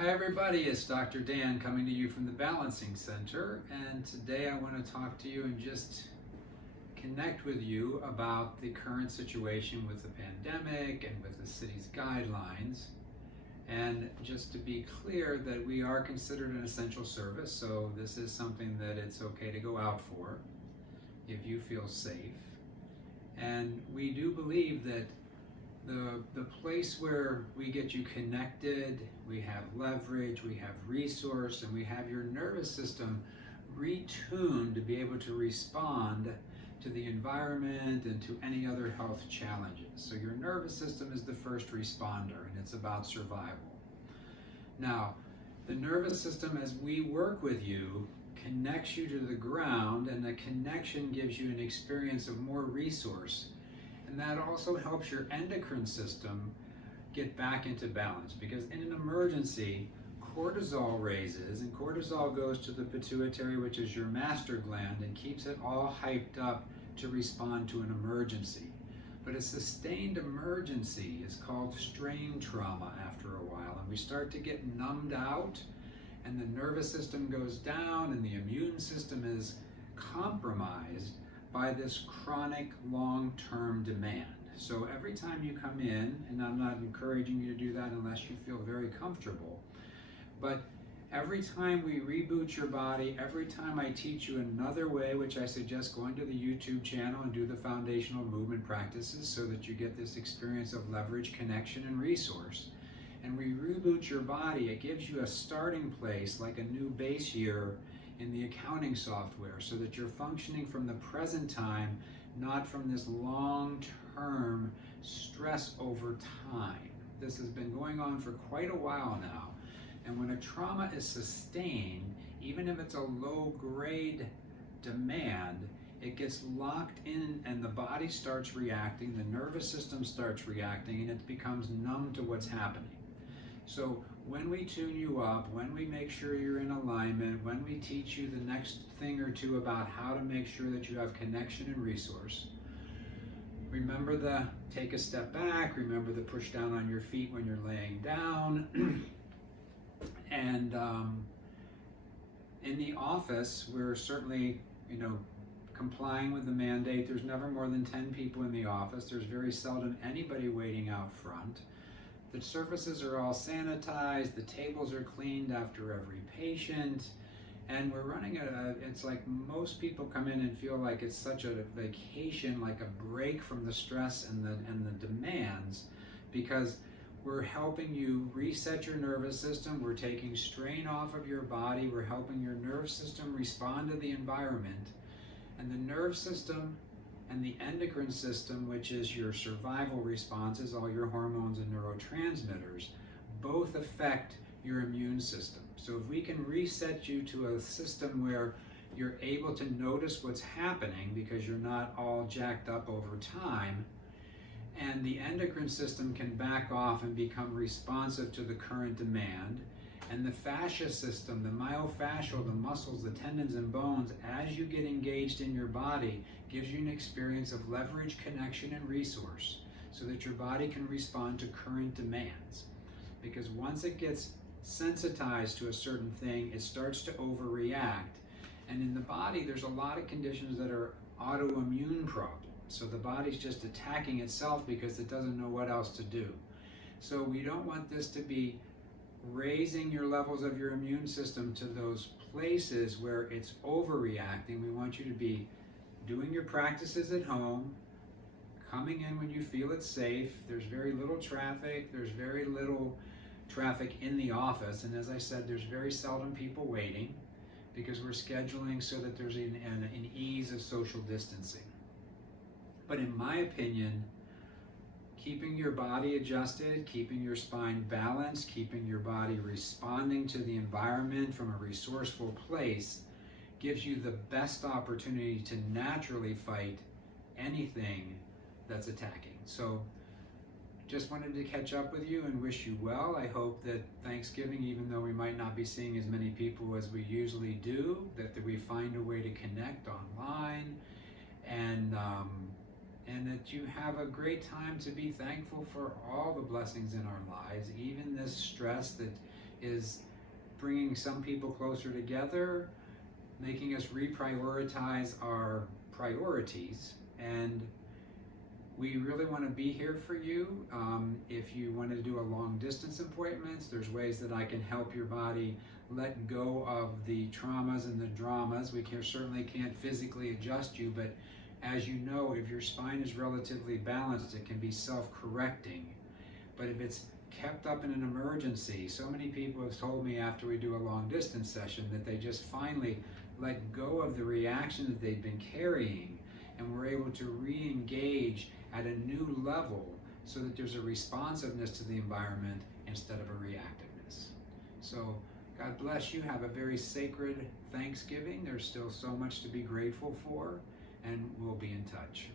Hi everybody, it's Dr. Dan coming to you from the Balancing Center, and today I want to talk to you and just connect with you about the current situation with the pandemic and with the city's guidelines. And just to be clear that we are considered an essential service, so this is something that it's okay to go out for if you feel safe. And we do believe that the place where we get you connected, we have leverage, we have resource, and we have your nervous system retuned to be able to respond to the environment and to any other health challenges. So your nervous system is the first responder, and it's about survival. Now, the nervous system, as we work with you, connects you to the ground, and the connection gives you an experience of more resource. And that also helps your endocrine system get back into balance, because in an emergency, cortisol raises, and cortisol goes to the pituitary, which is your master gland, and keeps it all hyped up to respond to an emergency. But a sustained emergency is called strain trauma after a while, and we start to get numbed out, and the nervous system goes down, and the immune system is compromised by this chronic long-term demand. So every time you come in, and I'm not encouraging you to do that unless you feel very comfortable, but every time we reboot your body, every time I teach you another way, which I suggest going to the YouTube channel and do the foundational movement practices so that you get this experience of leverage, connection, and resource, and we reboot your body, it gives you a starting place like a new base year in the accounting software, so that you're functioning from the present time, not from this long-term stress over time. This has been going on for quite a while now, and when a trauma is sustained, even if it's a low-grade demand, it gets locked in and the body starts reacting, the nervous system starts reacting, and it becomes numb to what's happening. So when we tune you up, when we make sure you're in alignment, when we teach you the next thing or two about how to make sure that you have connection and resource, remember the take a step back, remember the push down on your feet when you're laying down. And in the office, we're certainly, complying with the mandate. There's never more than 10 people in the office. There's very seldom anybody waiting out front. The surfaces are all sanitized, the tables are cleaned after every patient, and we're running it's like most people come in and feel like it's such a vacation, like a break from the stress and the demands, because we're helping you reset your nervous system, we're taking strain off of your body, we're helping your nerve system respond to the environment, and the nerve system and the endocrine system, which is your survival responses, all your hormones and neurotransmitters, both affect your immune system. So if we can reset you to a system where you're able to notice what's happening because you're not all jacked up over time, and the endocrine system can back off and become responsive to the current demand, and the fascia system, the myofascial, the muscles, the tendons and bones, as you get engaged in your body, gives you an experience of leverage, connection, and resource so that your body can respond to current demands. Because once it gets sensitized to a certain thing, it starts to overreact. And in the body, there's a lot of conditions that are autoimmune problems. So the body's just attacking itself because it doesn't know what else to do. So we don't want this to be raising your levels of your immune system to those places where it's overreacting. We want you to be doing your practices at home, coming in when you feel it's safe. There's very little traffic. There's very little traffic in the office. And as I said, there's very seldom people waiting because we're scheduling so that there's an ease of social distancing. But in my opinion, keeping your body adjusted, keeping your spine balanced, keeping your body responding to the environment from a resourceful place gives you the best opportunity to naturally fight anything that's attacking. So just wanted to catch up with you and wish you well. I hope that Thanksgiving, even though we might not be seeing as many people as we usually do, that we find a way to connect online, and that you have a great time to be thankful for all the blessings in our lives, even this stress that is bringing some people closer together, making us reprioritize our priorities, and we really want to be here for you. If you want to do a long distance appointments, there's ways that I can help your body let go of the traumas and the dramas. We certainly can't physically adjust you, but as you know, if your spine is relatively balanced, it can be self-correcting. But if it's kept up in an emergency, so many people have told me after we do a long distance session that they just finally let go of the reaction that they've been carrying, and we're able to re-engage at a new level so that there's a responsiveness to the environment instead of a reactiveness. So God bless you. Have a very sacred Thanksgiving. There's still so much to be grateful for, and we'll be in touch.